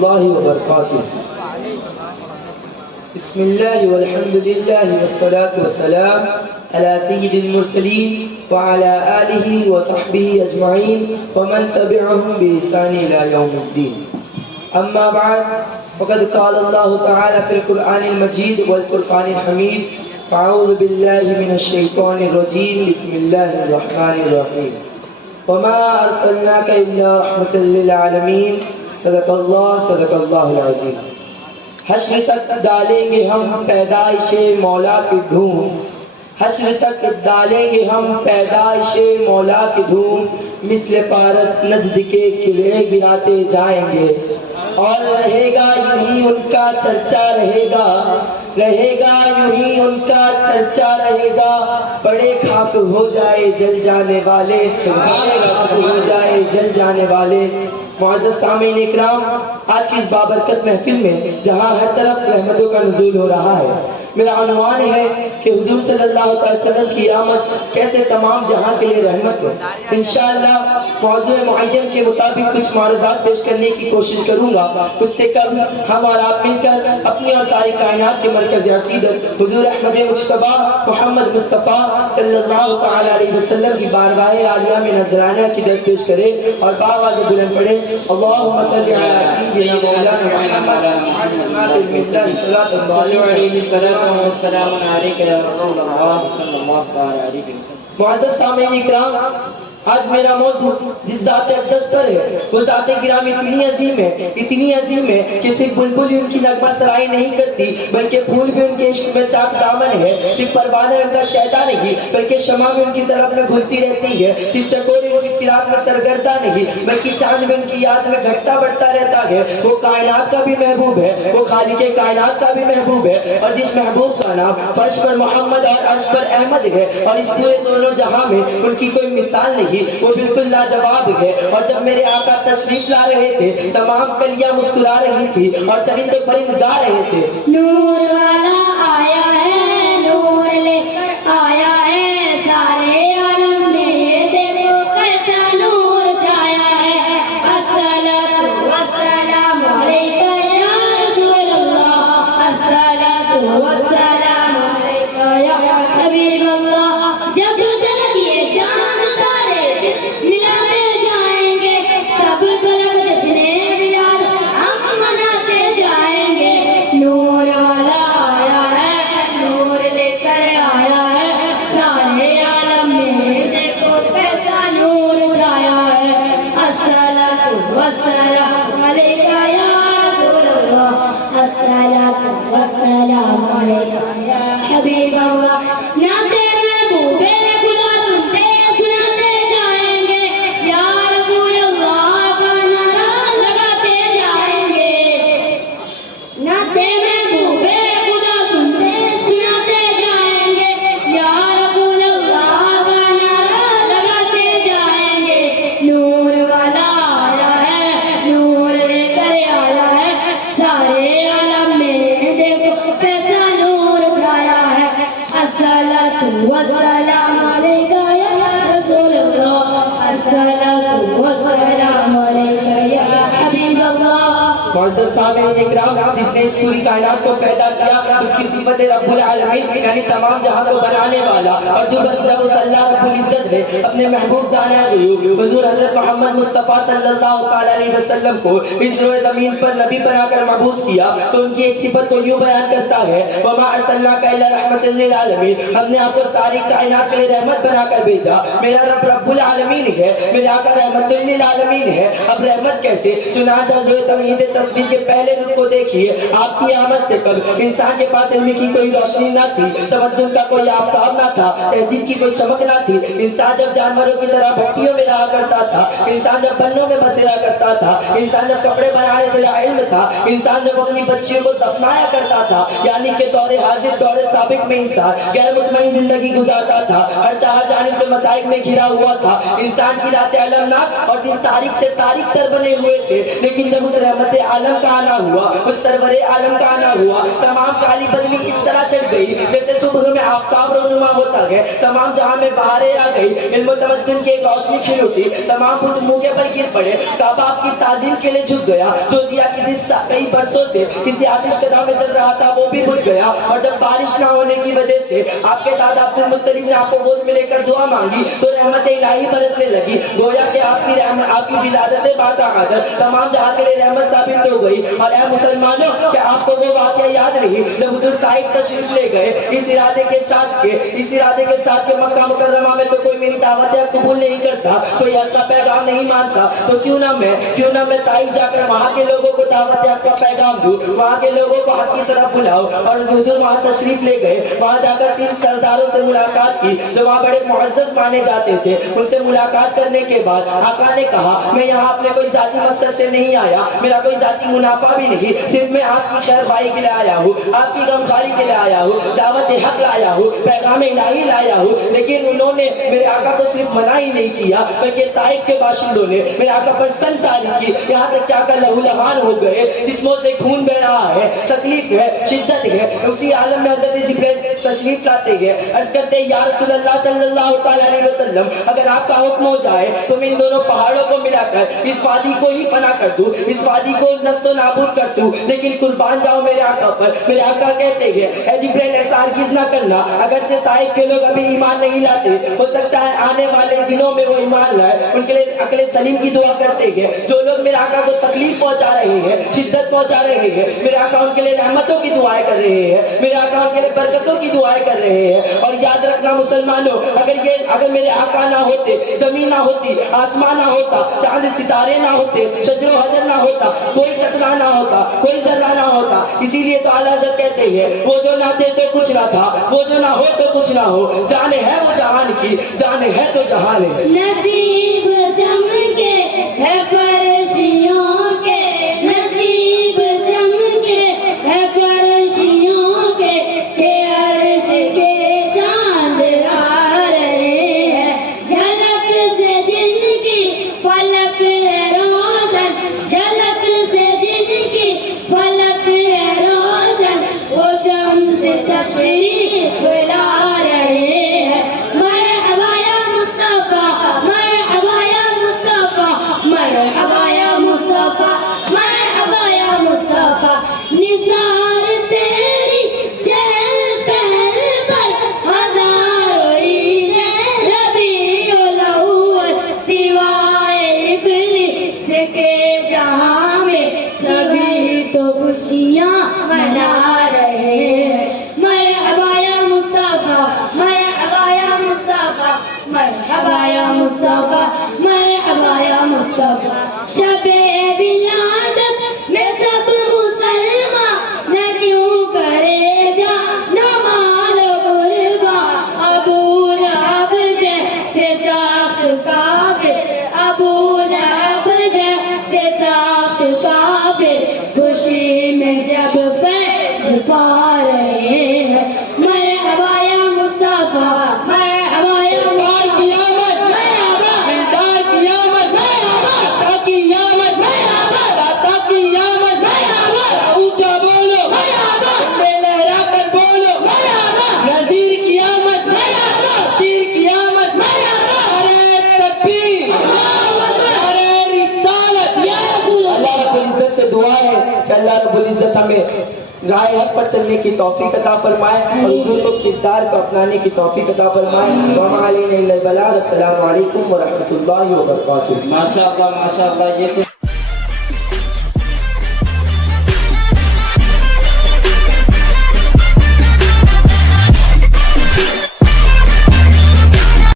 الله وبركاته. بسم الله والحمد لله والصلاة والسلام على سيد المرسلين وعلى آله وصحبه أجمعين ومن تبعهم بإحسان إلى يوم الدين. أما بعد فقد قال الله تعالى في القرآن المجيد والفرقان الحميد: أعوذ بالله من الشيطان الرجيم بسم الله الرحمن الرحيم وما أرسلناك إلا رحمة للعالمين صدق الله العظيم. حشر تک ڈالیں گے ہم پیدائش مولا کی دھوم، حشر تک ڈالیں گے ہم پیدائش مولا کی دھوم، مثل پارس نجد کے قلعے گراتے جائیں گے، اور رہے گا یوں ہی ان کا چرچا رہے گا، رہے گا یوں ہی ان کا چرچا رہے گا، بڑے خاک ہو جائے جل جانے والے، بڑے خاک ہو جائے جل جانے والے. معزز سامعین اکرام، آج کی اس بابرکت محفل میں جہاں ہر طرف رحمتوں کا نزول ہو رہا ہے، میرا عنوان ہے کہ حضور صلی اللہ علیہ وسلم کی آمد کیسے تمام جہاں کے لیے رحمت ہے. انشاءاللہ موضوع معین کے مطابق کچھ معرضات پیش کرنے کی کوشش کروں گا. اس سے قبل ہم اور آپ مل کر اپنی اور ساری کائنات کے مرکز عقیدت حضور احمد مجتبیٰ محمد مصطفیٰ صلی اللہ علیہ وسلم کی بارگاہ عالیہ میں نذرانہ کی درد پیش کرے اور باواز بلند پڑھے: اللہم صلی علی سیدنا مولانا محمد والسلام علیک یا رسول اللہ صلی اللہ علیہ وسلم. معزز سامعین اکرام، آج میرا موضوع جس ذات اقدس پر ہے وہ ذات گرامی اتنی عظیم ہے کہ صرف بلبل ہی ان کی نغمہ سرائی نہیں کرتی بلکہ پھول بھی ان کے عشق میں چاک دامن ہے. صرف پروانہ ان کا شیدا نہیں بلکہ شمع بھی ان کی طرف میں گھلتی رہتی ہے. صرف چکوری ان کی فراق میں سرگردہ نہیں بلکہ چاند بھی ان کی یاد میں گھٹتا بڑھتا رہتا ہے. وہ کائنات کا بھی محبوب ہے، وہ خالق کائنات کا بھی محبوب ہے، اور جس محبوب کا نام فرش پر محمد اور عرش پر احمد ہے اور اس پورے دونوں جہاں میں ان کی کوئی مثال نہیں، وہ بالکل لاجواب ہے. اور جب میرے آقا تشریف لا رہے تھے تمام کلیاں مسکرا رہی تھی اور چرندے پرند گا رہے تھے: نور والا آیا ہے، نور لے کر آیا ہے، سارے عالم میں دیکھو کیسا نور چھایا ہے. الصلاۃ والسلام علیکہ یا رسول اللہ، الصلاۃ والسلام علیکہ یا حبیب اللہ. جب تک یہ چاند تارے ملاتے جائیں گے تب تک جشن میلاد ہم مناتے جائیں گے. نور والا آیا ہے، نور لے کر آیا ہے، سارے عالم میں دیکھو کیسا نور چھایا ہے. الصلاۃ والسلام علیکہ یا رسول اللہ، الصلاۃ والسلام علیکہ یا حبیب اللہ. نعتِ محبوب خدا سنتے سناتے جائیں گے، یا رسول اللہ کا نعرہ لگاتے جائیں گے. نعتِ محبوب خدا سنتے سناتے جائیں گے، یا رسول اللہ کا نعرہ لگاتے جائیں گے. نور والا آیا ہے، نور لے کر آیا ہے، سارے عالم میں دیکھو کیسا نور چھایا ہے. الصلاۃ والسلام علیکہ یا رسول اللہ، الصلاۃ والسلام علیکہ یا حبیب اللہ. معزز سامعین اکرام، جس نے اس پوری کائنات کو پیدا کیا اس کی صفت رب العالمین یعنی تمام جہاں کو بنانے والا، اور جب اللہ رب العزت نے اپنے محبوب دانا حضور حضرت محمد مصطفیٰ صلی اللہ علیہ وسلم کو اس روئے زمین پر نبی بنا کر مبعوث کیا تو ان کی ایک صفت کو یوں بیان کرتا ہے: وما ارسلناک الا رحمۃ للعالمین. ہم نے آپ کو ساری کائنات کے لیے رحمت بنا کر بھیجا. میرا رب رب العالمین ہے، میرے آقا رحمت للعالمین ہے. اب رحمت کیسے؟ چنانچہ حضرت توحید تصویر کے پہلے رخ کو دیکھیے. آپ کی آمد سے قبل انسان کے پاس علم کی کوئی روشنی نہ تھی، تمدن کا کوئی آفتاب نہ تھا، تہذیب کی کوئی چمک نہ تھی. انسان جب جانوروں کی طرح بھٹیوں میں رہا کرتا تھا، انسان جب بنوں میں بسیرا کرتا تھا، انسان جب کپڑے بنانے سے لا علم تھا، انسان جب اپنی بچیوں کو دفنایا کرتا تھا، یعنی کہ دور حاضر دور سابق میں انسان غیر مطمئن زندگی گزارتا تھا، ہر چاہ جانب سے مصائب میں گھرا ہوا تھا. انسان کی راتیں علمناک اور دن تاریخ سے تاریخ تر بنے ہوئے تھے. لیکن جب اس رحمت عالم کا آنا ہوا، اس سرور عالم کا آنا ہوا، تمام کالی بدلی اس طرح چڑھ گئی جیسے صبح میں آفتاب رونما ہوتا ہے، تمام جہاں میں بہاریں آ گئی، علم و تمدن کی ایک روشنی کھل اٹھی، تمام بت منہ کے پر گر پڑے، کعبہ آپ کی تعظیم کے لیے جھک گیا، جو دیا کئی برسوں سے کسی آتش قدح میں چل رہا تھا وہ بھی بجھ گیا، اور جب بارش نہ ہونے کی وجہ سے آپ کے دادا عبد المطلب نے آپ کو گود میں لے کر دعا مانگی تو رحمت الہی برسنے لگی، گویا کہ آپ کی رحمت، آپ کی ولادت باعادت تمام جہاں کے لیے رحمت ثابت ہو گئی۔ اور اے مسلمانوں، کہ آپ کو وہ واقعہ یاد نہیں جب حضور طائف تشریف لے گئے اس ارادے کے ساتھ کہ مکہ مکرمہ میں تو کوئی میری دعوت قبول نہیں کرتا، کوئی حق کا پیغام نہیں مانتا، تو کیوں نہ میں طائف جا کر وہاں کے لوگوں کو دعوت حق کا پیغام دوں، وہاں کے لوگوں کو حق کی طرف بلاؤ۔ اور حضور وہاں تشریف لے گئے، وہاں جا کر 3 سرداروں سے ملاقات کی جو وہاں بڑے معزز مانے جاتے تھے، ان سے ملاقات کرنے کے بعد آقا نے کہا میں یہاں اپنے کوئی ذاتی مقصد سے نہیں آیا، میرا کوئی ذاتی منافع بھی نہیں، صرف میں آپ کی خیر بھائی کے لیے آیا ہوں، آپ کی غمخواری کے لیے آیا ہوں، دعوت حق لایا ہوں، پیغام الہی لایا ہوں۔ لیکن انہوں نے میرے آقا کو صرف منع ہی نہیں کیا بلکہ طائف کے باشندوں نے میرے آقا پر سنساری کی، یہاں تک کہ آقا لہو لہان ہو گئے، جسموں سے خون بہ رہا ہے، تکلیف ہے، شدت ہے۔ اسی عالم میں حضرت جبرائیل تشریف لاتے ہیں، عرض کرتے ہیں یا رسول اللہ صلی اللہ تعالیٰ علیہ وسلم، اگر آپ کا حکم ہو جائے تو میں ان دونوں پہاڑوں کو ملا کر اس وادی کو ہی فنا کر دوں، اس وادی کو نست و نابود کر دوں، لیکن قربان جاؤ میرے آقا پر۔ میرے آقا کہتے ہیں اے جبرائیل ایسا ہرگز نہ کرنا، اگرچہ طائف کے لوگ ابھی ایمان نہیں لاتے، ہو سکتا ہے آنے والے دنوں میں وہ ایمان لائے، ان کے لیے عقل سلیم کی دعا کرتے ہیں۔ جو لوگ میرے آقا کو تکلیف پہنچا رہے ہیں، شدت پہنچا رہے ہیں، میرے آقا ان کے لیے رحمتوں کی دعائیں کر رہے ہیں، میرے آقا ان کے لیے برکتوں کی دعائیں کر رہے ہیں۔ اور یاد رکھنا مسلمانوں، اگر میرے آقا نہ ہوتے، زمین نہ ہوتی، آسمان نہ ہوتا، چاند ستارے نہ ہوتے، شجر و حجر نہ ہوتا، کوئی ٹکرا نہ ہوتا، کوئی ذرہ نہ ہوتا، اسی لیے تو اعلیٰ حضرت کہتے ہیں وہ جو نہ تھے تو کچھ نہ تھا، وہ جو نہ ہو تو کچھ نہ ہو، جان ہے وہ جہان کی، جان ہے تو جہان ہے۔ نصیب چمکے ہے فرشیوں کے، نصیب چمکے ہے فرشیوں کے، کہ عرش کے چاند آ رہے ہیں، جھلک سے جن کی فلک ہے روشن، جھلک سے جن کی فلک ہے روشن، وہ شمس تشریف لا رہے ہیں۔ مرحبا یا مصطفیٰ، مرحبا یا مصطفیٰ، مرحبا یا مصطفیٰ، مرحبا یا مصطفیٰ، نثار تیری چہل پہل پر ہزاروں عید ہے، ربیع الاول سوائے ابلیس کے جہاں میں سبھی تو خوشیاں منا رہے ہیں۔ مرحبا یا مصطفیٰ، مرحبا یا مصطفیٰ، مرحبا یا مصطفیٰ، مرحبا یا مصطفیٰ، شب ولادت میں سب مسلمان نہ کیوں کرے جا نمال و قربان، ابو لہب جیسے ساخت کافر، ابو لہب جیسے ساخت کافر، خوشی میں جب فیض پا رہے ہیں۔ مرحبا یا مصطفیٰ، مرحبا یا اللہ رب العزت ہمیں راہ حق پر چلنے کی توفیق عطا فرمائے اور حضور کو کردار کو اپنانے کی توفیق عطا فرمائے۔ وما علینا الا البلاغ۔ السلام علیکم ورحمۃ اللہ وبرکاتہ۔ ماشاء اللہ، ماشاء اللہ، یہ تو